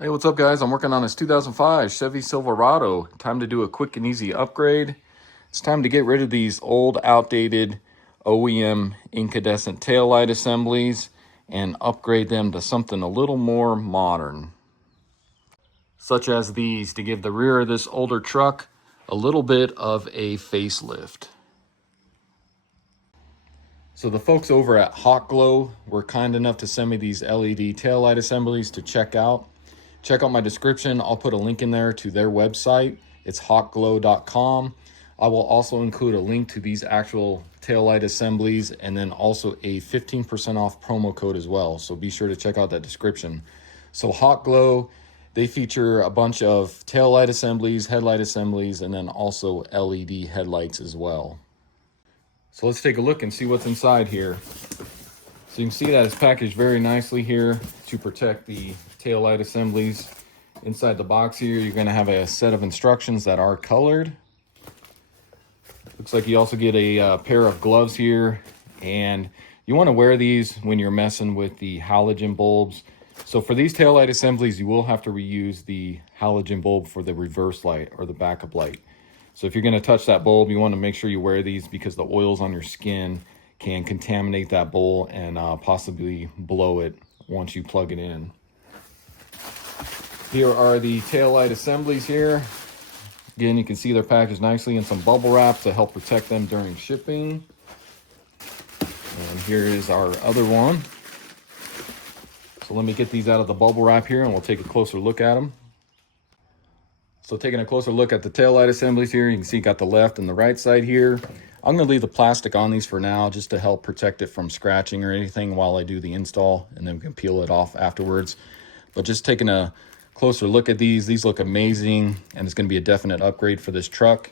Hey, what's up guys? I'm working on this 2005 Chevy Silverado. Time to do a quick and easy upgrade. It's time to get rid of these old outdated OEM incandescent taillight assemblies and upgrade them to something a little more modern. Such as these to give the rear of this older truck a little bit of a facelift. So the folks over at HawkGlow were kind enough to send me these LED taillight assemblies to check out. Check out my description. I'll put a link in there to their website. It's hawkglow.com. I will also include a link to these actual taillight assemblies and then also a 15% off promo code as well. So be sure to check out that description. So HawkGlow, they feature a bunch of taillight assemblies, headlight assemblies, and then also LED headlights as well. So let's take a look and see what's inside here. So you can see that it's packaged very nicely here to protect the taillight assemblies. Inside the box here, you're going to have a set of instructions that are colored. Looks like you also get a pair of gloves here, and you want to wear these when you're messing with the halogen bulbs. So for these taillight assemblies, you will have to reuse the halogen bulb for the reverse light or the backup light. So if you're going to touch that bulb, you want to make sure you wear these because the oils on your skin can contaminate that bulb and possibly blow it once you plug it in. Here are the taillight assemblies here. Again, you can see they're packaged nicely in some bubble wrap to help protect them during shipping. And here is our other one. So let me get these out of the bubble wrap here and we'll take a closer look at them. So taking a closer look at the taillight assemblies here, you can see you got the left and the right side here. I'm going to leave the plastic on these for now just to help protect it from scratching or anything while I do the install, and then we can peel it off afterwards. But just taking a closer look at these look amazing, and it's going to be a definite upgrade for this truck.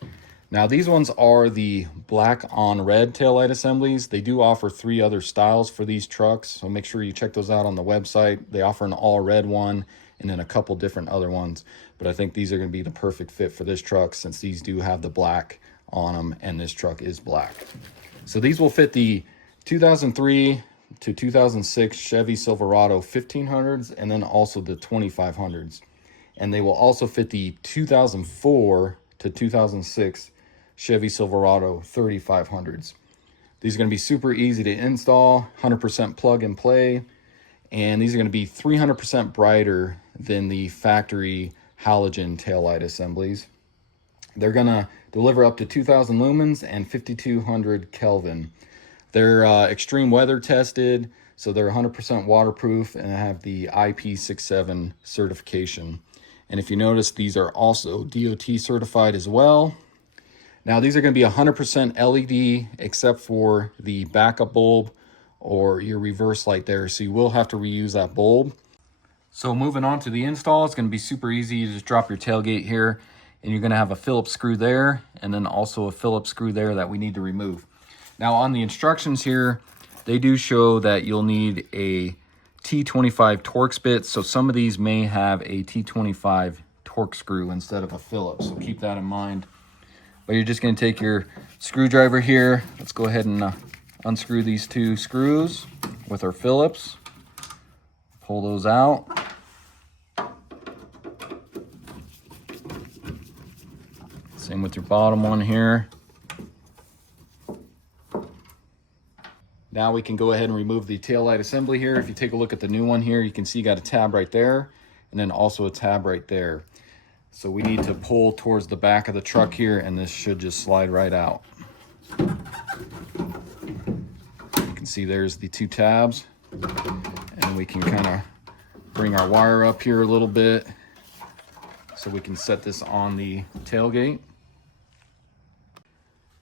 Now these ones are the black on red taillight assemblies. They do offer 3 other styles for these trucks, so make sure you check those out on the website. They offer an all red one and then a couple different other ones, but I think these are going to be the perfect fit for this truck since these do have the black on them and this truck is black. So these will fit the 2003 to 2006 Chevy Silverado 1500s and then also the 2500s, and they will also fit the 2004 to 2006 Chevy Silverado 3500s. These are going to be super easy to install, 100% plug and play, and these are going to be 300% brighter than the factory halogen taillight assemblies. They're going to deliver up to 2000 lumens and 5200 Kelvin. They're extreme weather tested, so they're 100% waterproof and have the IP67 certification. And if you notice, these are also DOT certified as well. Now these are going to be 100% LED except for the backup bulb or your reverse light there, so you will have to reuse that bulb. So moving on to the install, it's going to be super easy. You just drop your tailgate here and you're going to have a Phillips screw there and then also a Phillips screw there that we need to remove. Now on the instructions here, they do show that you'll need a T25 Torx bit, so some of these may have a T25 Torx screw instead of a Phillips, so keep that in mind. But you're just going to take your screwdriver here. Let's go ahead and unscrew these 2 screws with our Phillips. Pull those out. Same with your bottom one here. Now we can go ahead and remove the taillight assembly here. If you take a look at the new one here, you can see you got a tab right there and then also a tab right there. So we need to pull towards the back of the truck here and this should just slide right out. You can see there's the 2 tabs, and we can kind of bring our wire up here a little bit so we can set this on the tailgate.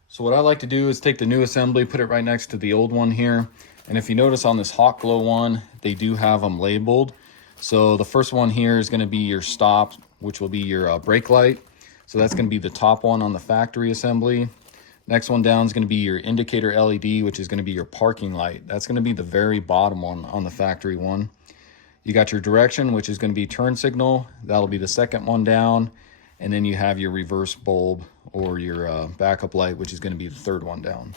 So what I like to do is take the new assembly, put it right next to the old one here. And if you notice on this HawkGlow one, they do have them labeled. So the first one here is going to be your stop, which will be your brake light. So that's going to be the top one on the factory assembly. Next one down is going to be your indicator LED, which is going to be your parking light. That's going to be the very bottom one on the factory one. You got your direction, which is going to be turn signal. That'll be the second one down. And then you have your reverse bulb or your backup light, which is going to be the third one down.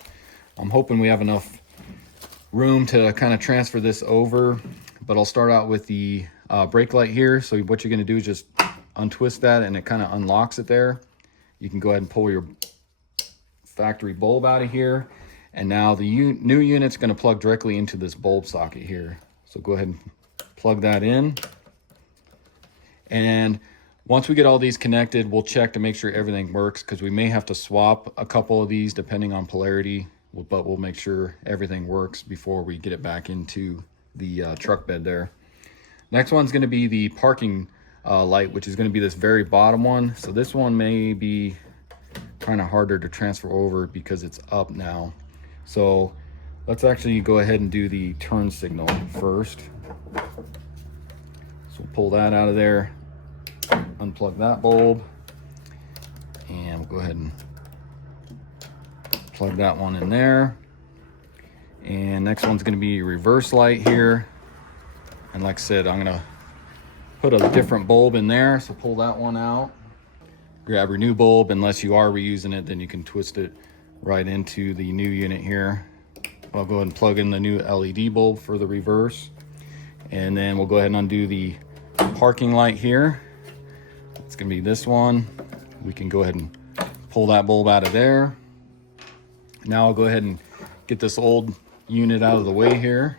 I'm hoping we have enough room to kind of transfer this over, but I'll start out with the brake light here. So what you're going to do is just untwist that and it kind of unlocks it there. You can go ahead and pull your factory bulb out of here. And now the new unit's going to plug directly into this bulb socket here. So go ahead and plug that in. And once we get all these connected, we'll check to make sure everything works, because we may have to swap a couple of these depending on polarity, but we'll make sure everything works before we get it back into the truck bed there. Next one's going to be the parking light, which is going to be this very bottom one. So this one may be kind of harder to transfer over because it's up now. So let's actually go ahead and do the turn signal first. So we'll pull that out of there, unplug that bulb, and we'll go ahead and plug that one in there. And next one's going to be reverse light here. And like I said, I'm going to put a different bulb in there. So pull that one out, grab your new bulb. Unless you are reusing it, then you can twist it right into the new unit here. I'll go ahead and plug in the new LED bulb for the reverse. And then we'll go ahead and undo the parking light here. It's going to be this one. We can go ahead and pull that bulb out of there. Now I'll go ahead and get this old unit out of the way here.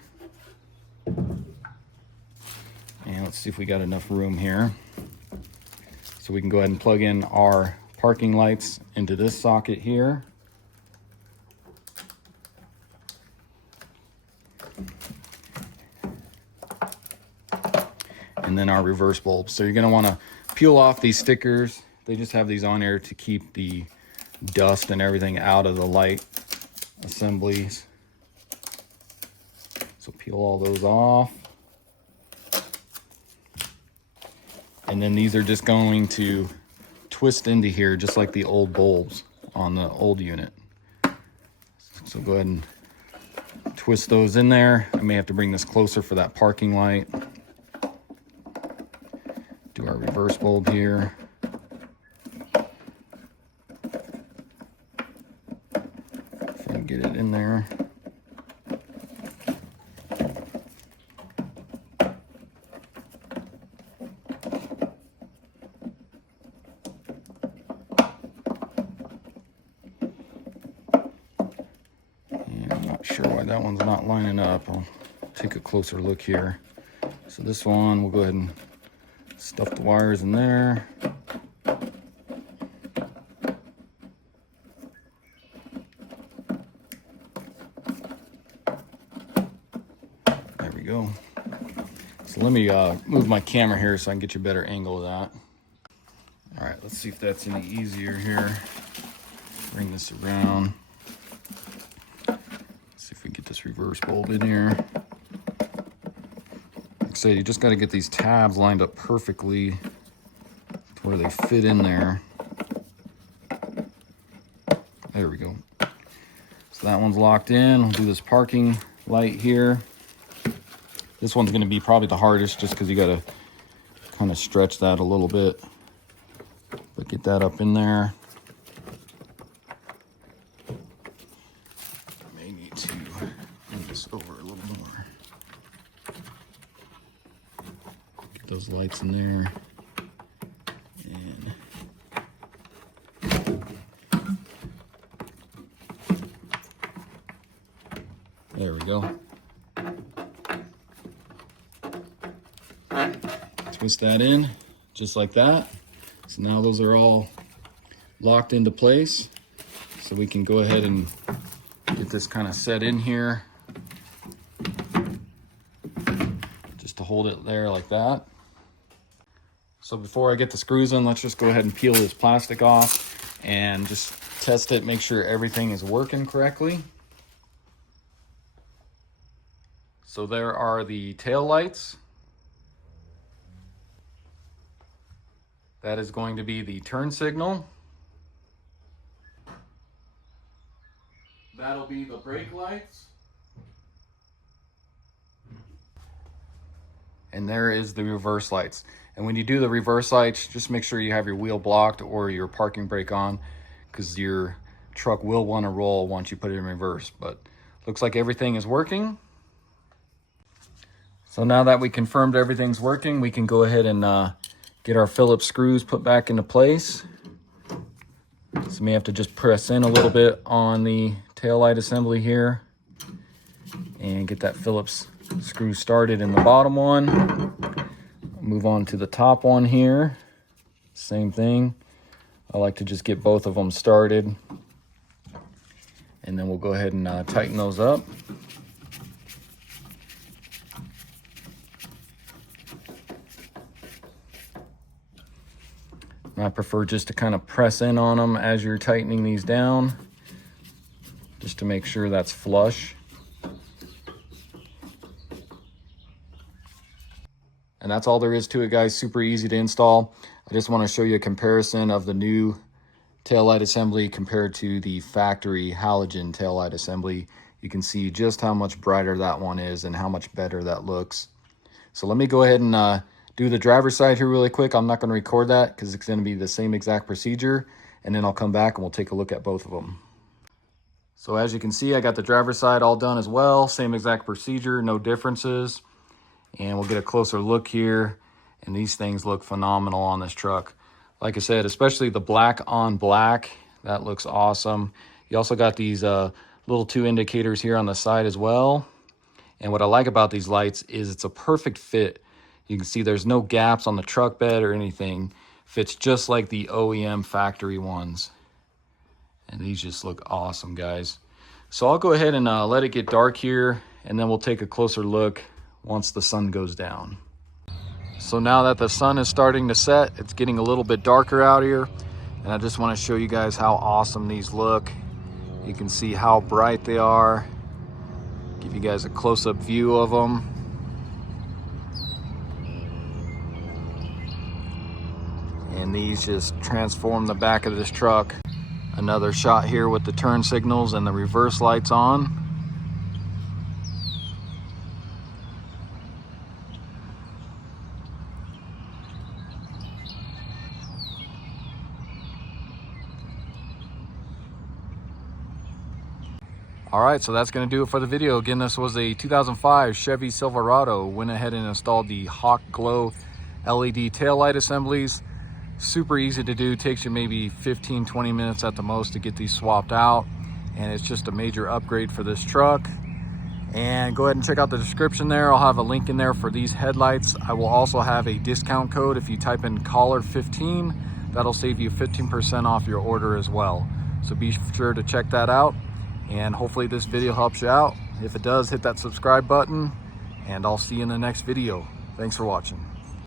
And let's see if we got enough room here. So we can go ahead and plug in our parking lights into this socket here. And then our reverse bulb. So you're going to want to peel off these stickers. They just have these on here to keep the dust and everything out of the light assemblies. So peel all those off. And then these are just going to twist into here just like the old bulbs on the old unit. So go ahead and twist those in there. I may have to bring this closer for that parking light. Do our reverse bulb here. If I can get it in there. Sure why that one's not lining up. I'll take a closer look here. So this one, we'll go ahead and stuff the wires in there. There we go. So let me move my camera here so I can get you a better angle of that. All right, let's see if that's any easier here. Bring this around. See if we can get this reverse bulb in here. Like I say, you just got to get these tabs lined up perfectly to where they fit in there. There we go. So that one's locked in. We'll do this parking light here. This one's going to be probably the hardest just because you got to kind of stretch that a little bit. But get that up in there. Over a little more. Get those lights in there. And there we go. Twist that in just like that. So now those are all locked into place. So we can go ahead and get this kind of set in here. To hold it there like that. So before I get the screws in, let's just go ahead and peel this plastic off and just test it, make sure everything is working correctly. So there are the tail lights. That is going to be the turn signal. That'll be the brake lights. And there is the reverse lights. And when you do the reverse lights, just make sure you have your wheel blocked or your parking brake on, because your truck will want to roll once you put it in reverse. But looks like everything is working. So now that we confirmed everything's working, we can go ahead and get our Phillips screws put back into place. So we may have to just press in a little bit on the tail light assembly here and get that Phillips screw started in the bottom one. Move on to the top one here. Same thing. I like to just get both of them started, and then we'll go ahead and tighten those up. I prefer just to kind of press in on them as you're tightening these down, just to make sure that's flush. And that's all there is to it, guys. Super easy to install. I just want to show you a comparison of the new taillight assembly compared to the factory halogen taillight assembly. You can see just how much brighter that one is and how much better that looks. So let me go ahead and do the driver's side here really quick. I'm not going to record that because it's going to be the same exact procedure, and then I'll come back and we'll take a look at both of them. So as you can see, I got the driver's side all done as well. Same exact procedure, no differences. And we'll get a closer look here, and these things look phenomenal on this truck. Like I said, especially the black on black, that looks awesome. You also got these little 2 indicators here on the side as well. And what I like about these lights is it's a perfect fit. You can see there's no gaps on the truck bed or anything. Fits just like the OEM factory ones. And these just look awesome, guys. So I'll go ahead and let it get dark here, and then we'll take a closer look once the sun goes down. So now that the sun is starting to set, it's getting a little bit darker out here, and I just want to show you guys how awesome these look. You can see how bright they are. Give you guys a close-up view of them. And these just transform the back of this truck. Another shot here with the turn signals and the reverse lights on. All right, so that's going to do it for the video. Again, this was a 2005 Chevy Silverado. Went ahead and installed the HawkGlow LED taillight assemblies. Super easy to do. Takes you maybe 15-20 minutes at the most to get these swapped out, and it's just a major upgrade for this truck. And go ahead and check out the description there. I'll have a link in there for these headlights. I will also have a discount code. If you type in COLLAR15, that'll save you 15% off your order as well. So be sure to check that out. And hopefully this video helps you out. If it does, hit that subscribe button, and I'll see you in the next video. Thanks for watching.